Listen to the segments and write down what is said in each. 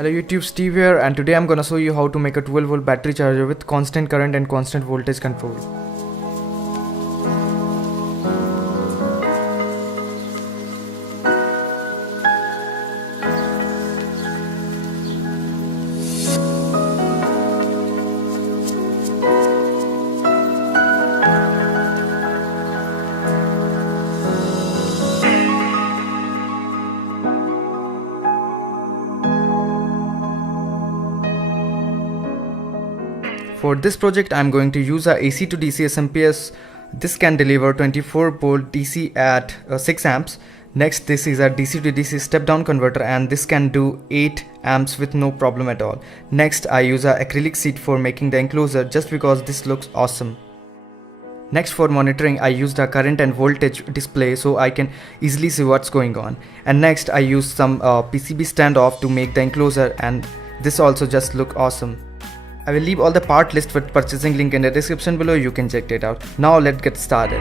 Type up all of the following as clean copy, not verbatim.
Hello YouTube, Steve here, and today I'm gonna show you how to make a 12 volt battery charger with constant current and constant voltage control. For this project, I'm going to use a AC to DC SMPS. This can deliver 24 volt DC at 6 amps. Next, this is a DC to DC step down converter, and this can do 8 amps with no problem at all. Next, I use a acrylic sheet for making the enclosure just because this looks awesome. Next, for monitoring, I used a current and voltage display so I can easily see what's going on. And next, I used some PCB standoff to make the enclosure, and this also just look awesome. I will leave all the part list with purchasing link in the description below. You can check it out. Now let's get started.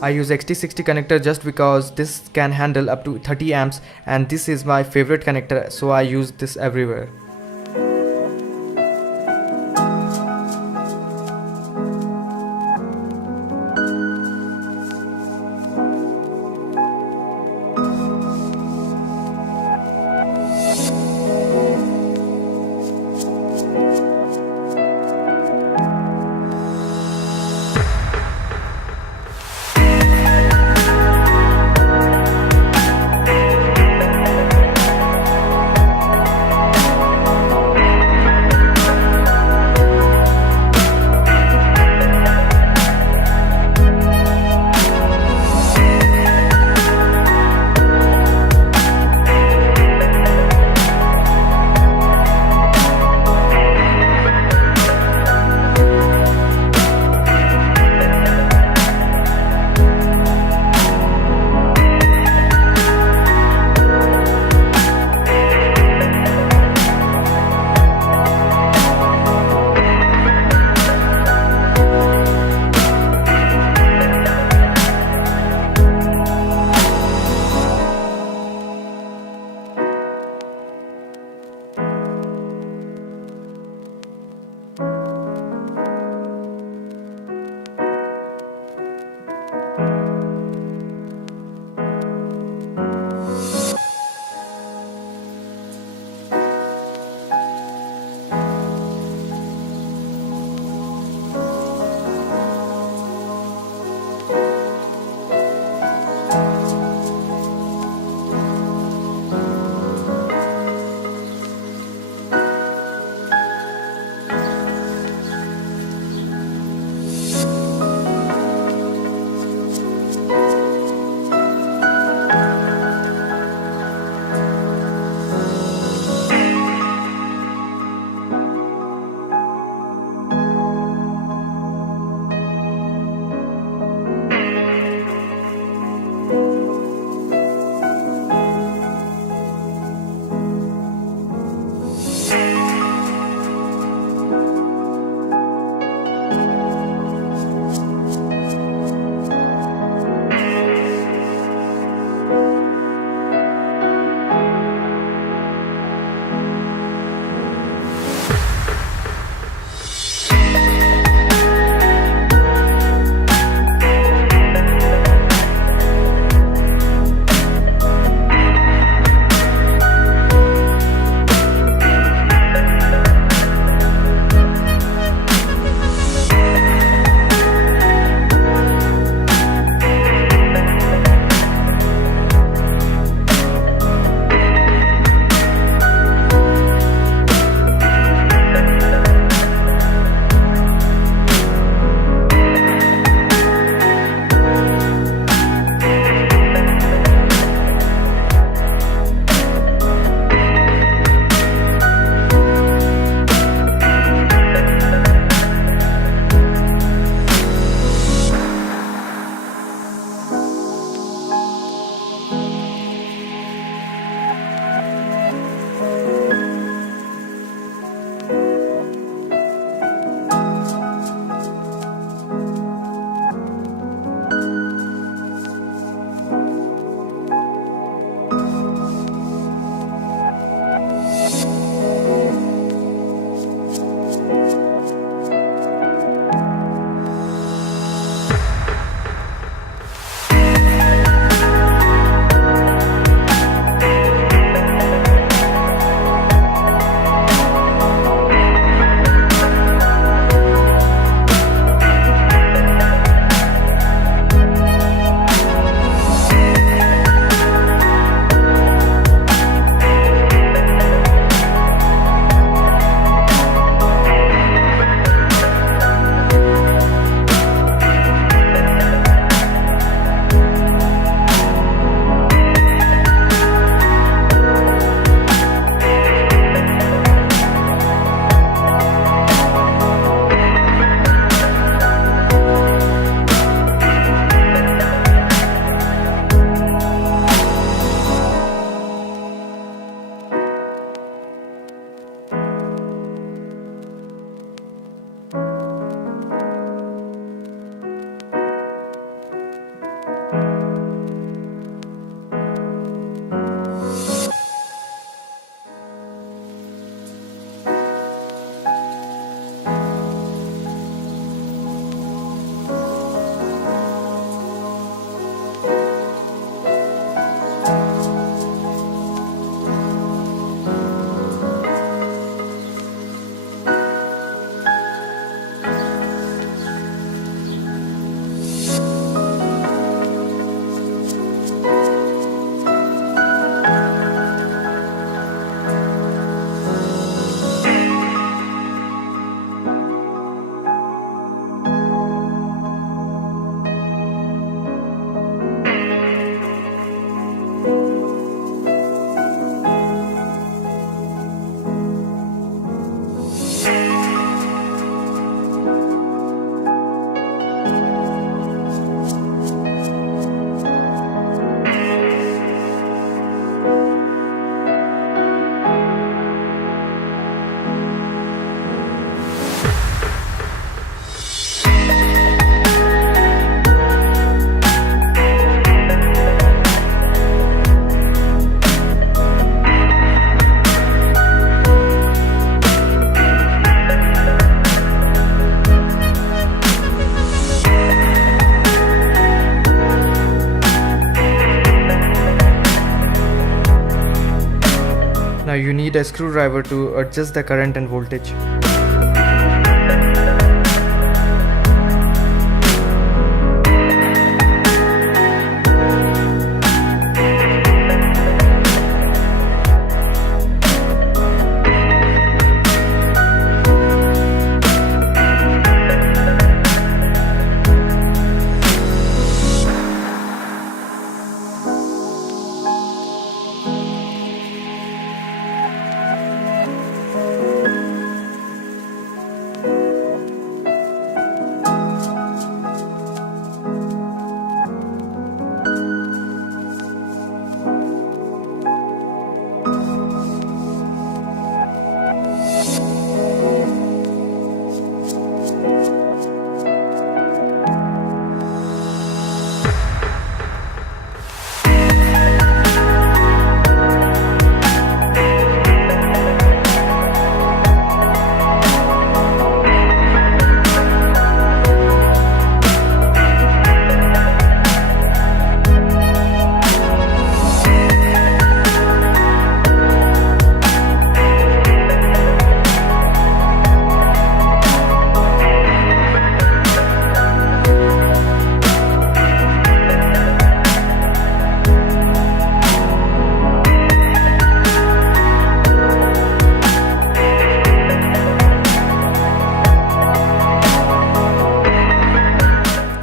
I use XT60 connector just because this can handle up to 30 amps and this is my favorite connector, so I use this everywhere. Now you need a screwdriver to adjust the current and voltage.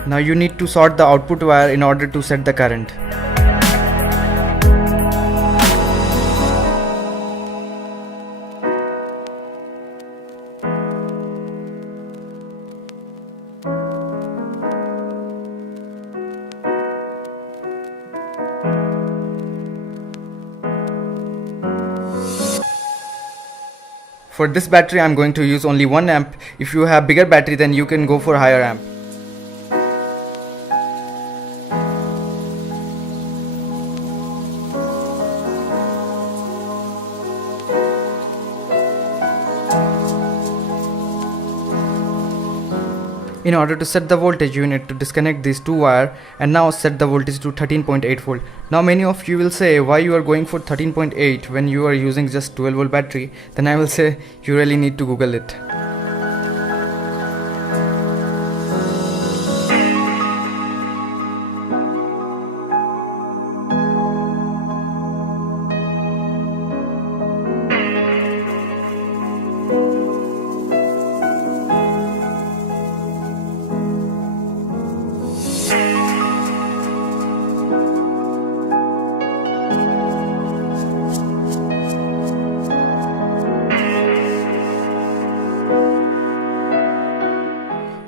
Now you need to sort the output wire in order to set the current. For this battery I'm going to use only 1 amp. If you have bigger battery then you can go for higher amp. In order to set the voltage, you need to disconnect these two wires and now set the voltage to 13.8 volt. Now many of you will say why you are going for 13.8 when you are using just 12 volt battery. Then I will say you really need to Google it.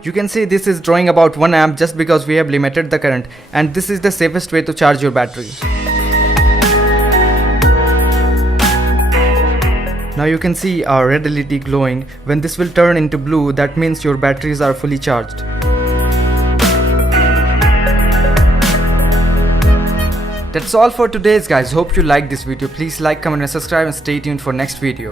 You can see this is drawing about 1 amp just because we have limited the current, and this is the safest way to charge your battery. Now you can see our red LED glowing. When this will turn into blue, that means your batteries are fully charged. That's all for today's guys. Hope you liked this video. Please like, comment and subscribe and stay tuned for next video.